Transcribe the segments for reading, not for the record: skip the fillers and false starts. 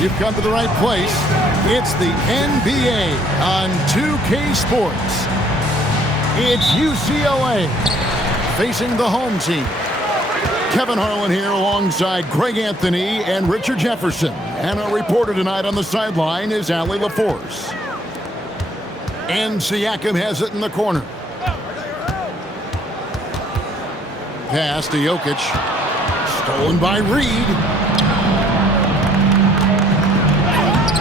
You've come to the right place. It's the NBA on 2K Sports. It's UCLA facing the home team. Kevin Harlan here alongside Greg Anthony and Richard Jefferson. And our reporter tonight on the sideline is Allie LaForce. And Siakam has it in the corner. Pass to Jokic. Stolen by Reed.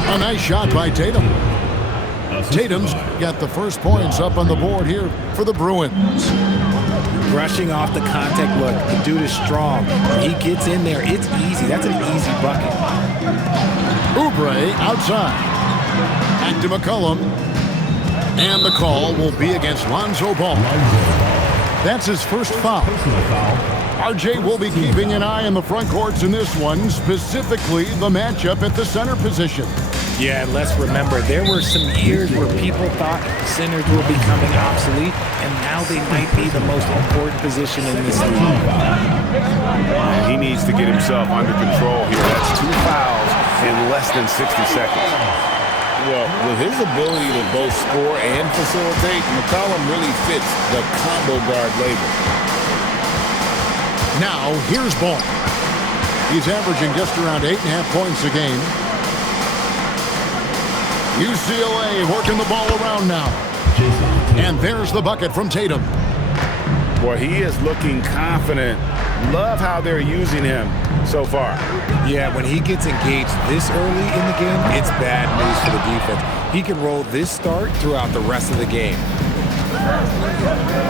A nice shot by Tatum. Tatum's got the first points up on the board here for the Bruins. Brushing off the contact. Look, the dude is strong. When he gets in there, it's easy. That's an easy bucket. Oubre outside. Back to McCollum. And the call will be against Lonzo Ball. That's his first foul. RJ will be keeping an eye on the front courts in this one, specifically the matchup at the center position. Yeah, and let's remember, there were some years where people thought centers were becoming obsolete, and now they might be the most important position in this league. He needs to get himself under control here. That's 2 fouls in less than 60 seconds. Well, with his ability to both score and facilitate, McCollum really fits the combo guard label. Now, here's Ball. He's averaging just around 8.5 points a game. UCLA working the ball around now. And there's the bucket from Tatum. Boy, he is looking confident. Love how they're using him so far. Yeah, when he gets engaged this early in the game, it's bad news for the defense. He can roll this start throughout the rest of the game.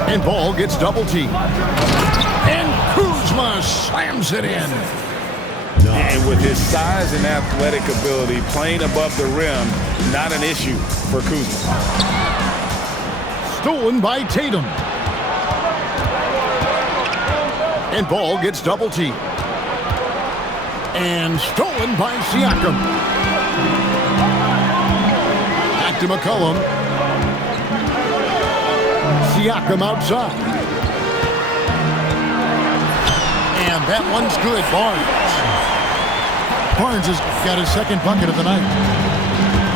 And Ball gets double teamed. And Kuzma slams it in. And with his size and athletic ability, playing above the rim, not an issue for Kuzma. Stolen by Tatum. And Ball gets double teamed. And stolen by Siakam. Back to McCollum. Siakam outside. And that one's good. Barnes has got his second bucket of the night.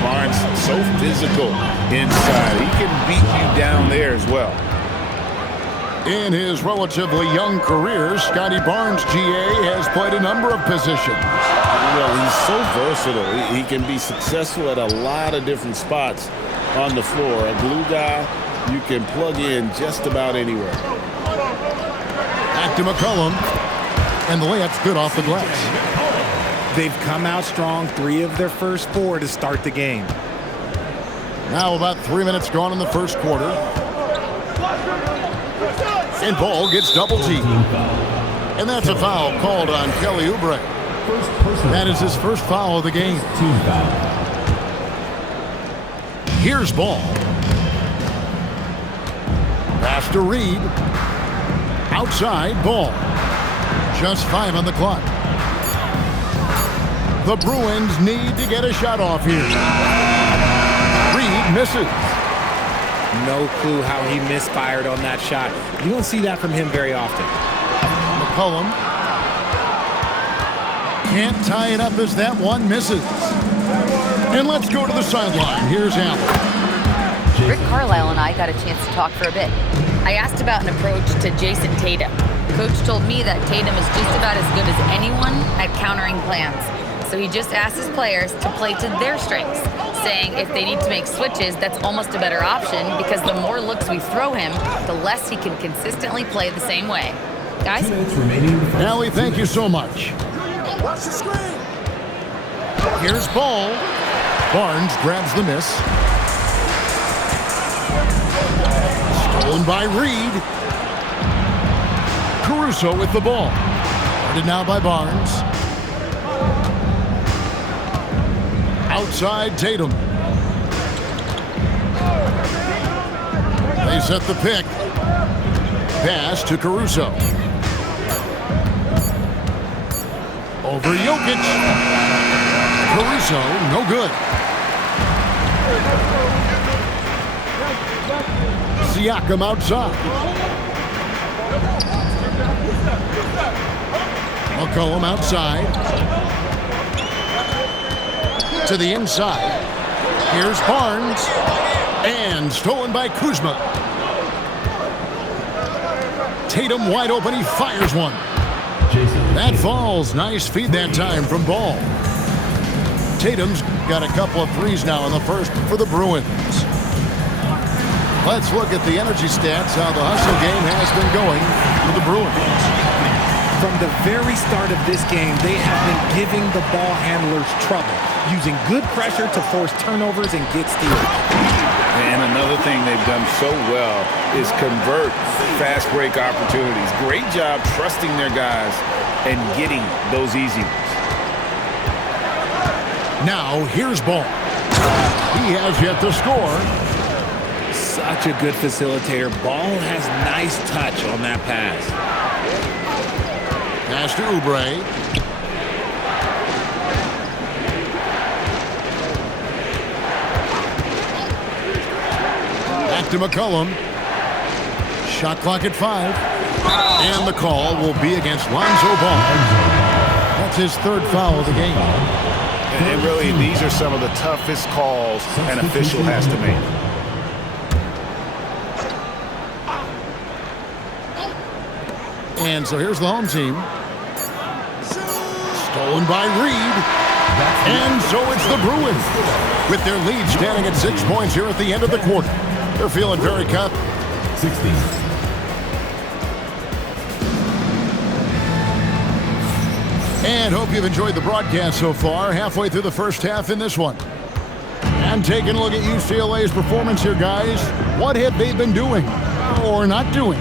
Barnes, so physical inside. He can beat you down there as well. In his relatively young career, Scotty Barnes, GA, has played a number of positions. Well, he's so versatile. He can be successful at a lot of different spots on the floor. A glue guy you can plug in just about anywhere. Back to McCollum. And the layup's good off the glass. They've come out strong, 3 of their first 4 to start the game. Now about 3 minutes gone in the first quarter. And Ball gets double teamed. And that's a foul called on Kelly Oubre. That is his first foul of the game. Here's Ball. Pass to Reed. Outside, Ball. Just 5 on the clock. The Bruins need to get a shot off here. Reed misses. No clue how he misfired on that shot. You don't see that from him very often. McCollum can't tie it up as that one misses. And let's go to the sideline. Here's Allen. Rick Carlisle and I got a chance to talk for a bit. I asked about an approach to Jason Tatum. Coach told me that Tatum is just about as good as anyone at countering plans. So he just asked his players to play to their strengths, saying if they need to make switches, that's almost a better option because the more looks we throw him, the less he can consistently play the same way. Guys? Allie, thank you so much. Watch the screen. Here's Ball. Barnes grabs the miss. Stolen by Reed. Caruso with the ball. Guarded now by Barnes. Outside Tatum. They set the pick. Pass to Caruso. Over Jokic. Caruso, no good. Siakam outside. McCollum outside. To the inside. Here's Barnes. And stolen by Kuzma. Tatum wide open. He fires one. That falls. Nice feed that time from Ball. Tatum's got a couple of threes now in the first for the Bruins. Let's look at the energy stats, how the hustle game has been going for the Bruins. From the very start of this game, they have been giving the ball handlers trouble, using good pressure to force turnovers and get steals. And another thing they've done so well is convert fast break opportunities. Great job trusting their guys and getting those easy ones. Now, here's Ball. He has yet to score. Such a good facilitator. Ball has nice touch on that pass. Pass to Oubre. Back to McCollum. Shot clock at 5. And the call will be against Lonzo Ball. That's his third foul of the game. And really, these are some of the toughest calls an official has to make. And so here's the home team. Stolen by Reed. And so it's the Bruins, with their lead standing at 6 points here at the end of the quarter. They're feeling very confident. 16. And hope you've enjoyed the broadcast so far. Halfway through the first half in this one. And taking a look at UCLA's performance here, guys. What have they been doing or not doing?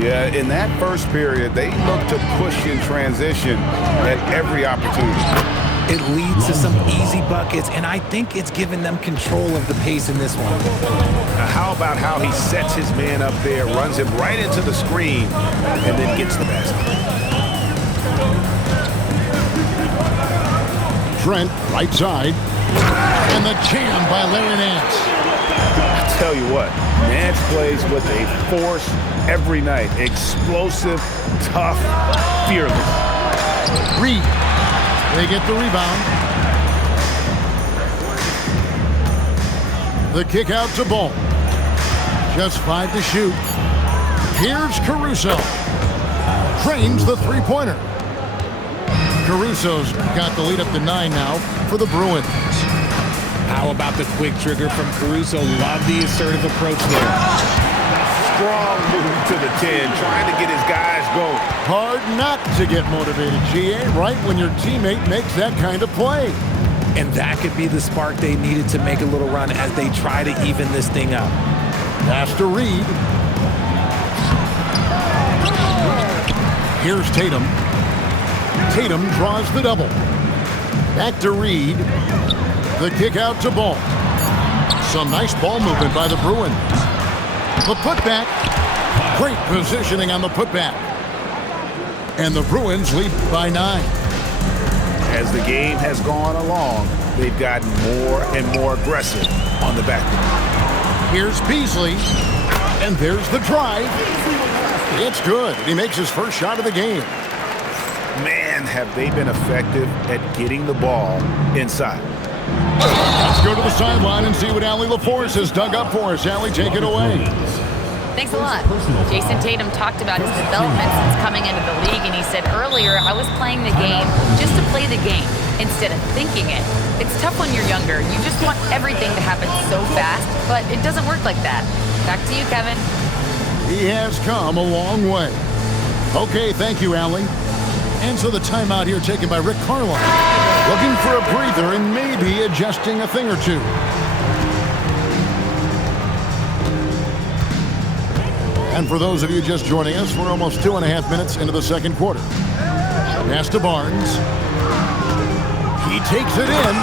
Yeah, in that first period, they looked to push in transition at every opportunity. It leads to some easy buckets, and I think it's given them control of the pace in this one. Now, how about how he sets his man up there, runs him right into the screen, and then gets the basket? Trent, right side. And the jam by Larry Nance. I tell you what, Nance plays with a force every night. Explosive, tough, fearless. Reed. They get the rebound. The kick out to Ball. Just 5 to shoot. Here's Caruso. Trains the three-pointer. Caruso's got the lead up to 9 now for the Bruins. How about the quick trigger from Caruso? Love the assertive approach there. Strong move to the 10, trying to get his guys going. Hard not to get motivated, GA, right when your teammate makes that kind of play. And that could be the spark they needed to make a little run as they try to even this thing up. Pass to Reed. Here's Tatum. Tatum draws the double. Back to Reed. The kick out to Ball. Some nice ball movement by the Bruins. The putback. Great positioning on the putback. And the Bruins lead by 9. As the game has gone along, they've gotten more and more aggressive on the backcourt. Here's Beasley. And there's the drive. It's good. He makes his first shot of the game. Man, have they been effective at getting the ball inside. Let's go to the sideline and see what Allie LaForce has dug up for us. Allie, take it away. Thanks a lot. Jason Tatum talked about his development since coming into the league, and he said earlier, I was playing the game just to play the game instead of thinking it. It's tough when you're younger. You just want everything to happen so fast, but it doesn't work like that. Back to you, Kevin. He has come a long way. Okay, thank you, Allie. And so the timeout here taken by Rick Carlisle. Looking for a breather and maybe adjusting a thing or two. And for those of you just joining us, we're almost 2.5 minutes into the second quarter. Pass to Barnes. He takes it in.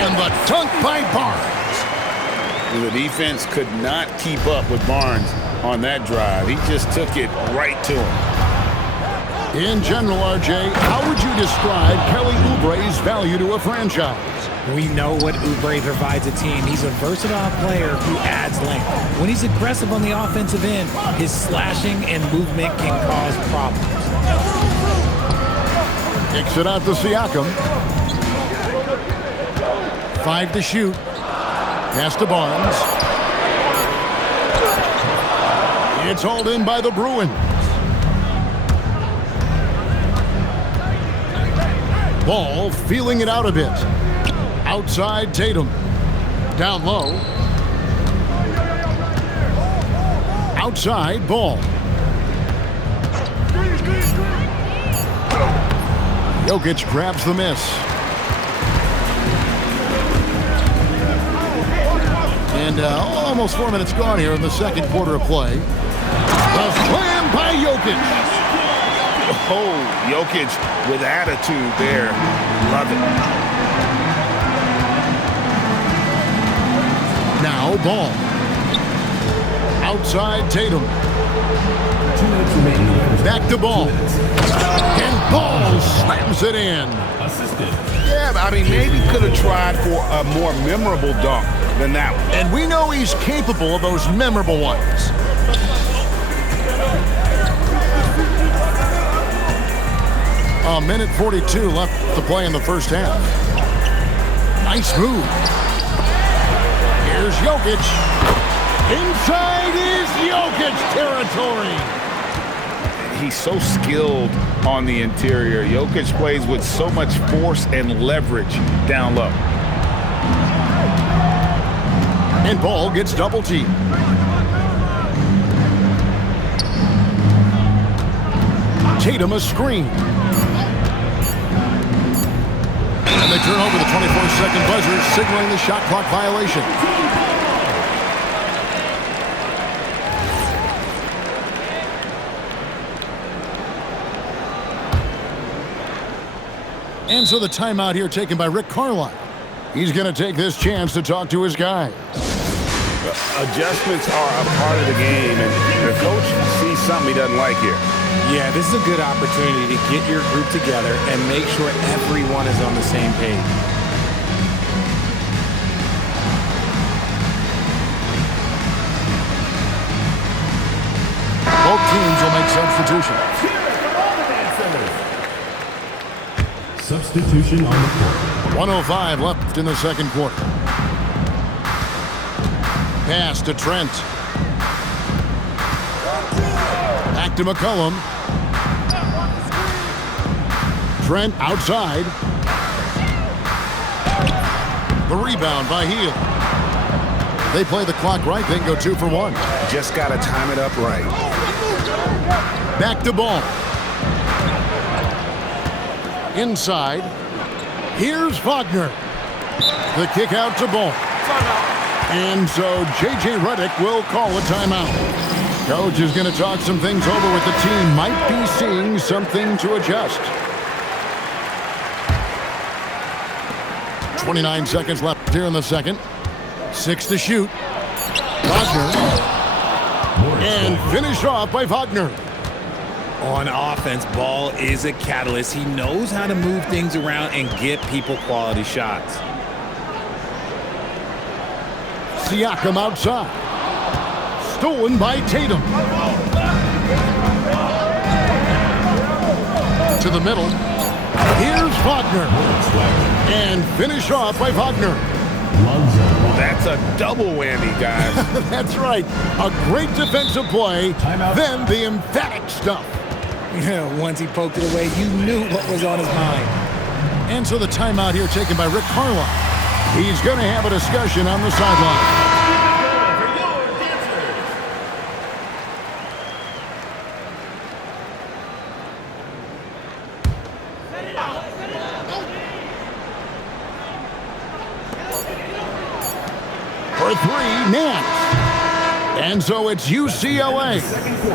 And the dunk by Barnes. The defense could not keep up with Barnes on that drive. He just took it right to him. In general, RJ, how would you describe Kelly Oubre's value to a franchise? We know what Oubre provides a team. He's a versatile player who adds length. When he's aggressive on the offensive end, his slashing and movement can cause problems. Kicks it out to Siakam. 5 to shoot. Pass to Barnes. It's hauled in by the Bruins. Ball feeling it out a bit. Outside Tatum. Down low. Outside Ball. Jokic grabs the miss. And almost 4 minutes gone here in the second quarter of play. A slam by Jokic. Oh, Jokic with attitude there. Love it. Now Ball. Outside Tatum. Back to Ball. And Ball slams it in. Yeah, I mean, maybe could have tried for a more memorable dunk than that one. And we know he's capable of those memorable ones. A minute 42 left to play in the first half. Nice move. Here's Jokic. Inside is Jokic territory. He's so skilled on the interior. Jokic plays with so much force and leverage down low. And Ball gets double teamed. Tatum a screen. And they turn over the 24-second buzzer, signaling the shot clock violation. And so the timeout here taken by Rick Carlisle. He's going to take this chance to talk to his guys. Adjustments are a part of the game, and the coach sees something he doesn't like here. Yeah, this is a good opportunity to get your group together and make sure everyone is on the same page. Both teams will make substitutions. Substitution on the court. 1:05 left in the second quarter. Pass to Trent. Back to McCollum. Trent outside. The rebound by Hield. They play the clock right, they can go 2 for 1. Just got to time it up right. Back to Ball. Inside. Here's Wagner. The kick out to Ball. And so J.J. Redick will call a timeout. Coach is going to talk some things over with the team. Might be seeing something to adjust. 29 seconds left here in the second. 6 to shoot. Wagner. And finished off by Wagner. On offense, Ball is a catalyst. He knows how to move things around and get people quality shots. Siakam outside. Stolen by Tatum. To the middle. Here's Wagner. And finish off by Wagner. That's a double whammy, guys. That's right. A great defensive play. Then the emphatic stuff. Yeah, once he poked it away, you knew what was on his mind. And so the timeout here taken by Rick Carlisle. He's going to have a discussion on the sideline. For 3, Nance. And so it's UCLA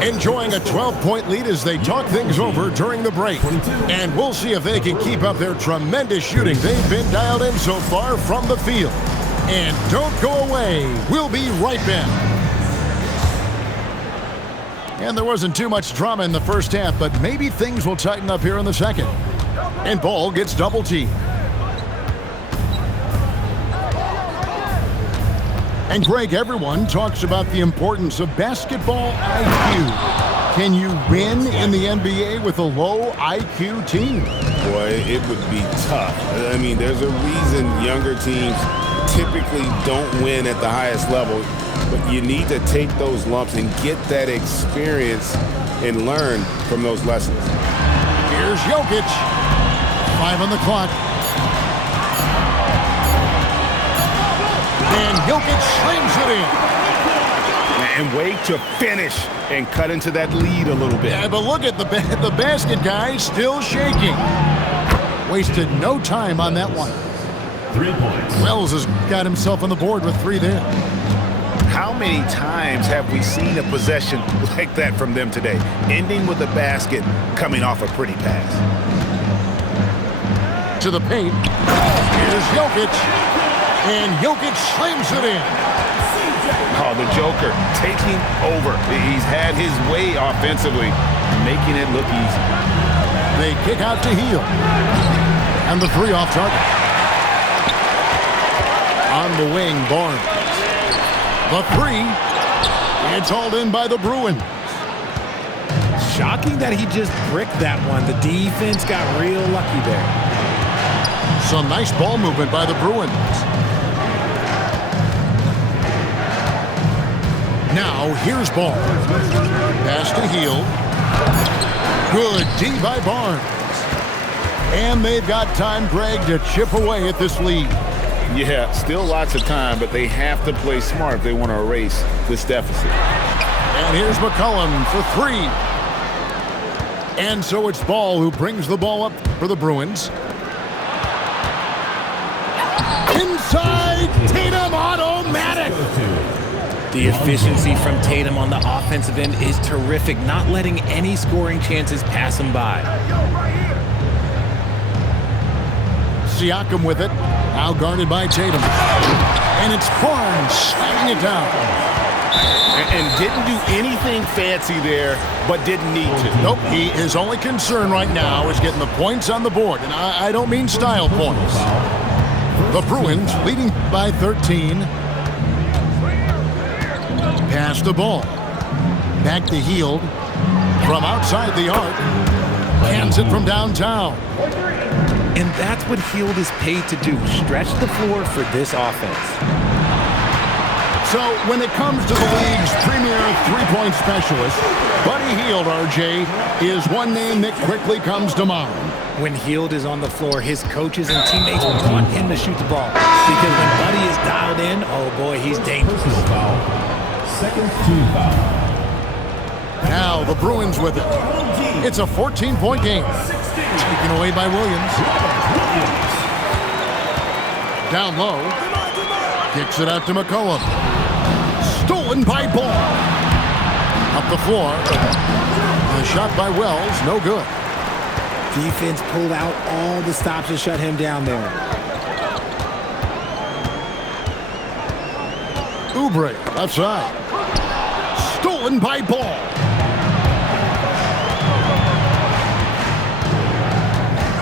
enjoying a 12-point lead as they talk things over during the break. And we'll see if they can keep up their tremendous shooting they've been dialed in so far from the field. And don't go away. We'll be right back. And there wasn't too much drama in the first half, but maybe things will tighten up here in the second. And Ball gets double teamed. And Greg, everyone talks about the importance of basketball IQ. Can you win in the NBA with a low IQ team? Boy, it would be tough. I mean, there's a reason younger teams typically don't win at the highest level, but you need to take those lumps and get that experience and learn from those lessons. Here's Jokic. 5 on the clock. And Jokic slams it in. And wait to finish and cut into that lead a little bit. Yeah, but look at the basket guy still shaking. Wasted no time on that one. 3 points. Wells has got himself on the board with 3 there. How many times have we seen a possession like that from them today? Ending with a basket, coming off a pretty pass. To the paint. Here's Jokic. And Jokic slams it in. Oh, the Joker taking over. He's had his way offensively, making it look easy. They kick out to Hield. And the 3 off target. On the wing, Barnes. The 3. It's hauled in by the Bruins. Shocking that he just bricked that one. The defense got real lucky there. Some nice ball movement by the Bruins. Now, here's Ball. Pass to Hield. Good D by Barnes. And they've got time, Greg, to chip away at this lead. Yeah, still lots of time, but they have to play smart if they want to erase this deficit. And here's McCollum for 3. And so it's Ball who brings the ball up for the Bruins. Inside, Tatum, automatic. The efficiency from Tatum on the offensive end is terrific, not letting any scoring chances pass him by. Siakam with it, now guarded by Tatum. And it's Barnes slamming it down. And didn't do anything fancy there, but didn't need to. Nope, his only concern right now is getting the points on the board. And I don't mean style points. The Bruins leading by 13. Pass the ball. Back to Hield. From outside the arc. Hands it from downtown. And that's what Hield is paid to do, stretch the floor for this offense. So when it comes to the league's premier three-point specialist, Buddy Hield, RJ, is one name that quickly comes to mind. When Hield is on the floor, his coaches and teammates want him to shoot the ball. Because when Buddy is dialed in, oh boy, he's dangerous. Second team foul. Now the Bruins with it. It's a 14-point game. Taken away by Williams. Down low. Kicks it out to McCollum. Stolen by Ball. Up the floor. A shot by Wells, no good. Defense pulled out all the stops to shut him down there. Oubre, outside. Stolen by Ball.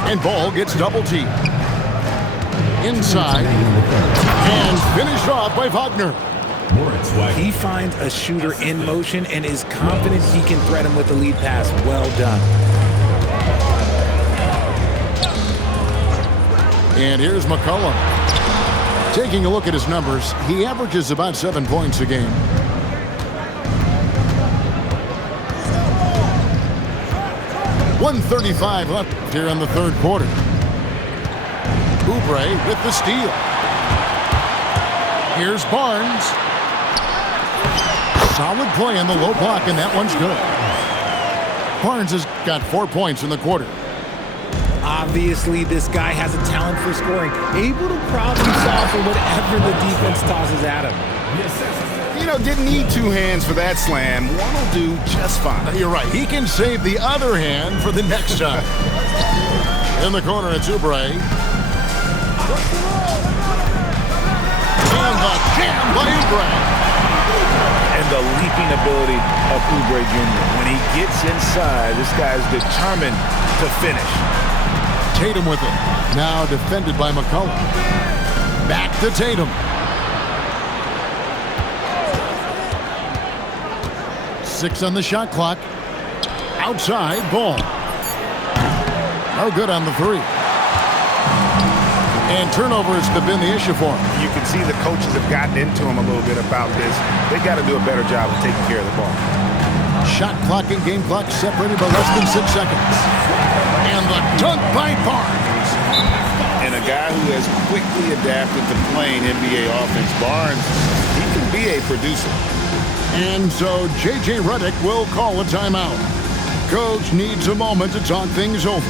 And Ball gets double teamed. Inside. And finished off by Wagner. He finds a shooter in motion and is confident he can threat him with the lead pass. Well done. And here's McCollum. Taking a look at his numbers, he averages about 7 points a game. .135 left here in the third quarter. Oubre with the steal. Here's Barnes. Solid play on the low block, and that one's good. Barnes has got 4 points in the quarter. Obviously, this guy has a talent for scoring, able to problem solve for whatever the defense tosses at him. You know, didn't need 2 hands for that slam. One will do just fine. You're right. He can save the other hand for the next time. In the corner, it's Oubre. And the jam by Oubre. And the leaping ability of Oubre Jr. When he gets inside, this guy's determined to finish. Tatum with it. Now defended by McCollum. Back to Tatum. 6 on the shot clock. Outside, Ball. No good on the 3. And turnovers have been the issue for him. You can see the coaches have gotten into him a little bit about this. They got to do a better job of taking care of the ball. Shot clock and game clock separated by less than 6 seconds. And the dunk by Barnes. And a guy who has quickly adapted to playing NBA offense, Barnes, he can be a producer. And so J.J. Redick will call a timeout. Coach needs a moment to talk things over.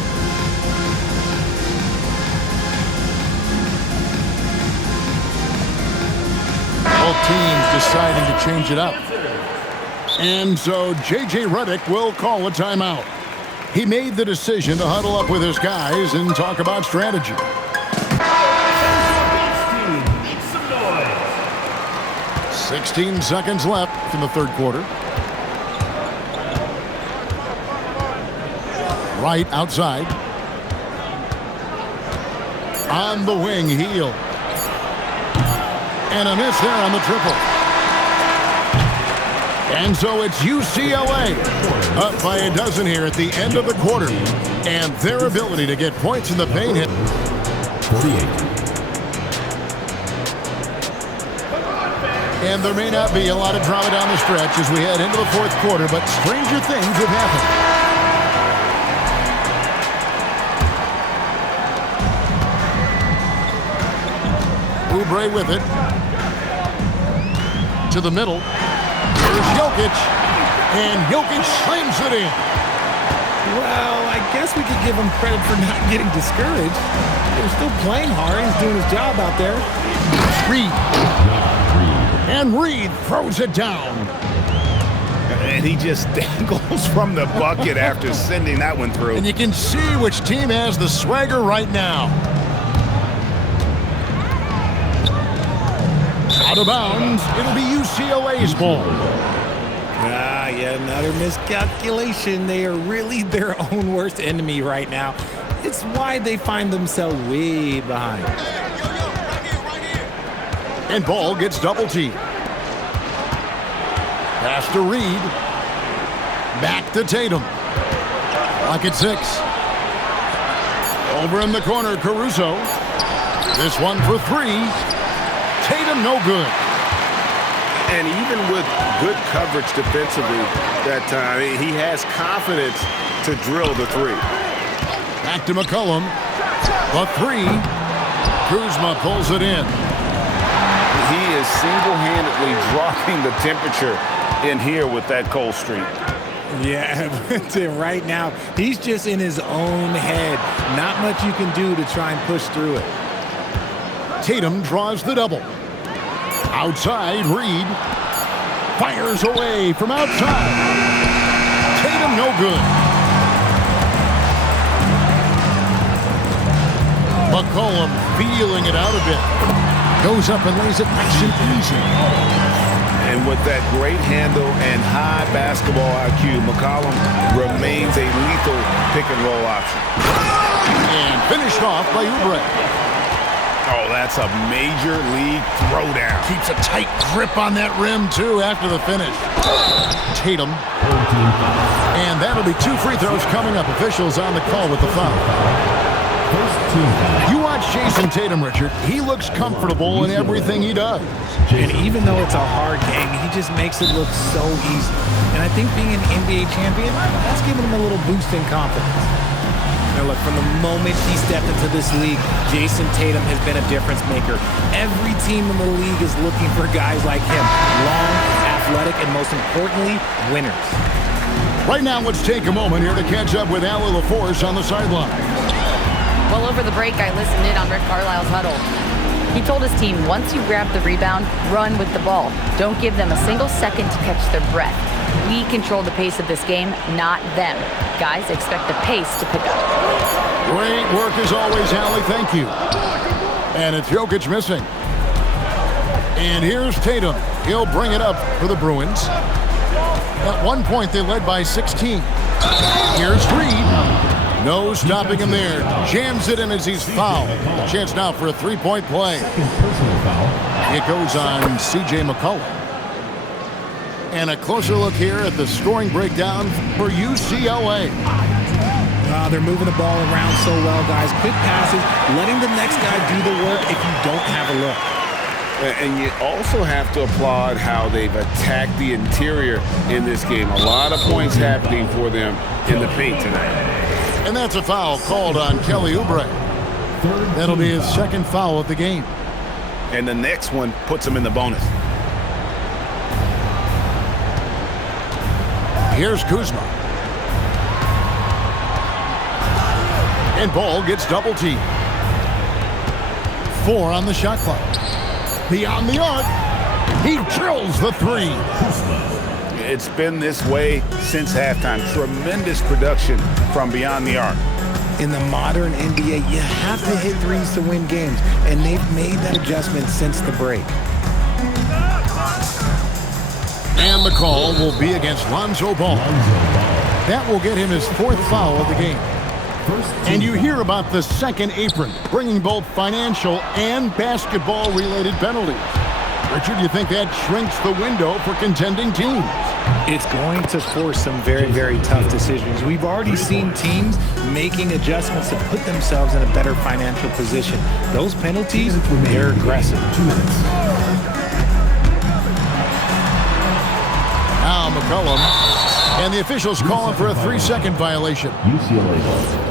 Both teams deciding to change it up. And so J.J. Redick will call a timeout. He made the decision to huddle up with his guys and talk about strategy. 16 seconds left in the third quarter. Right outside. On the wing, Heel. And a miss there on the triple. And so it's UCLA up by a dozen here at the end of the quarter. And their ability to get points in the paint hit. 48. And there may not be a lot of drama down the stretch as we head into the fourth quarter, but stranger things have happened. Oubre with it. To the middle. Here's Jokic. And Jokic slams it in. Well, I guess we could give him credit for not getting discouraged. They're still playing hard. He's doing his job out there. Reed. And Reed throws it down. And he just dangles from the bucket after sending that one through. And you can see which team has the swagger right now. Out of bounds. It'll be UCLA's ball. Yeah, another miscalculation. They are really their own worst enemy right now. It's why they find themselves way behind. And ball gets double teamed. Pass to Reed. Back to Tatum. Clock at 6. Over in the corner, Caruso. This one for 3. Tatum no good. And even with good coverage defensively that time, he has confidence to drill the 3. Back to McCollum. The 3. Kuzma pulls it in. He is single-handedly dropping the temperature in here with that cold streak. Yeah, right now, he's just in his own head. Not much you can do to try and push through it. Tatum draws the double. Outside, Reed fires away from outside. Tatum no good. McCollum feeling it out a bit. Goes up and lays it nice and easy. And with that great handle and high basketball IQ, McCollum remains a lethal pick-and-roll option. And finished off by Oubre. Oh, that's a major league throwdown. Keeps a tight grip on that rim, too, after the finish. Tatum. And that'll be 2 free throws coming up. Officials on the call with the foul. You watch Jason Tatum, Richard. He looks comfortable in everything he does. And even though it's a hard game, he just makes it look so easy. And I think being an NBA champion, that's giving him a little boost in confidence. Now look, from the moment he stepped into this league, Jason Tatum has been a difference maker. Every team in the league is looking for guys like him. Long, athletic, and most importantly, winners. Right now, let's take a moment here to catch up with Allie LaForce on the sideline. Well, over the break, I listened in on Rick Carlisle's huddle. He told his team, once you grab the rebound, run with the ball. Don't give them a single second to catch their breath. We control the pace of this game, not them. Guys, expect the pace to pick up. Great work as always, Allie. Thank you. And it's Jokic missing. And here's Tatum. He'll bring it up for the Bruins. At one point, they led by 16. Here's Reed. No stopping him there. Jams it in as he's fouled. Chance now for a three-point play. Personal foul. It goes on C.J. McCollum. And a closer look here at the scoring breakdown for UCLA. Wow, they're moving the ball around so well, guys. Quick passes, letting the next guy do the work if you don't have a look. And you also have to applaud how they've attacked the interior in this game. A lot of points happening for them in the paint tonight. And that's a foul called on Kelly Oubre. That'll be his second foul of the game. And the next one puts him in the bonus. Here's Kuzma. And Ball gets double teamed. 4 on the shot clock. Beyond the arc. He drills the 3. It's been this way since halftime. Tremendous production from beyond the arc. In the modern NBA, you have to hit threes to win games, and they've made that adjustment since the break. And the call will be against Lonzo Ball. That will get him his 4th foul of the game. And you hear about the second apron, bringing both financial and basketball-related penalties. Richard, you think that shrinks the window for contending teams? It's going to force some very, very tough decisions. We've already seen teams making adjustments to put themselves in a better financial position. Those penalties, they're aggressive. 2 minutes. Now McCollum, and the officials calling for a 3-second violation. UCLA ball.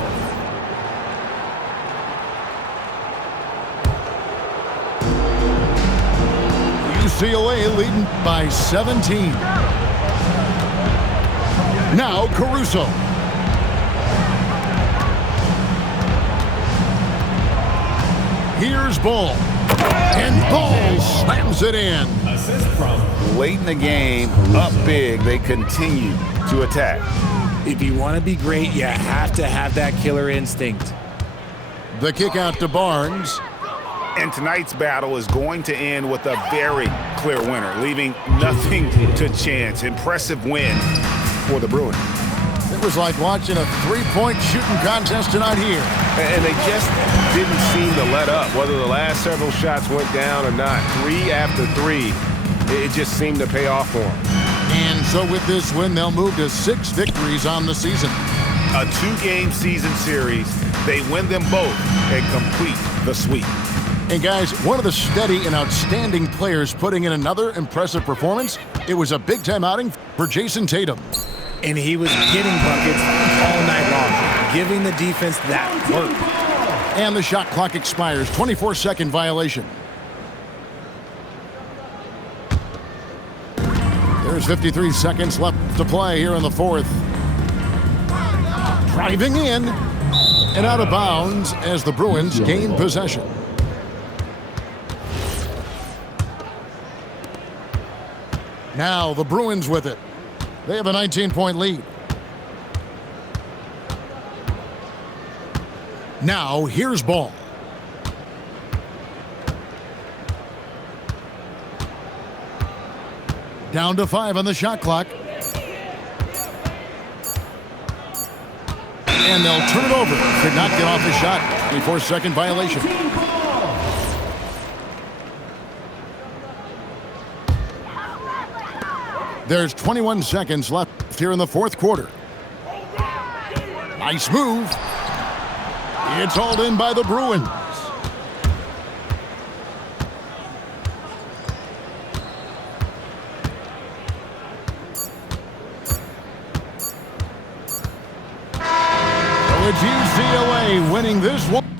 UCLA leading by 17. Now Caruso. Here's Ball. And Ball slams it in. Late in the game, up big, they continue to attack. If you want to be great, you have to have that killer instinct. The kick out to Barnes. And tonight's battle is going to end with a very clear winner, leaving nothing to chance. Impressive win for the Bruins. It was like watching a 3-point shooting contest tonight here. And they just didn't seem to let up, whether the last several shots went down or not. 3 after 3, it just seemed to pay off for them. And so with this win, they'll move to 6 victories on the season. A 2-game season series. They win them both and complete the sweep. And guys, one of the steady and outstanding players putting in another impressive performance, it was a big-time outing for Jason Tatum. And he was getting buckets all night long, giving the defense that work. And the shot clock expires. 24-second violation. There's 53 seconds left to play here in the 4th. Driving in and out of bounds as the Bruins gain possession. Now the Bruins with it. They have a 19-point lead. Now here's Ball. Down to 5 on the shot clock. And they'll turn it over. Could not get off the shot. 24-second violation. There's 21 seconds left here in the 4th quarter. Nice move. It's hauled in by the Bruins. So it's UCLA winning this one.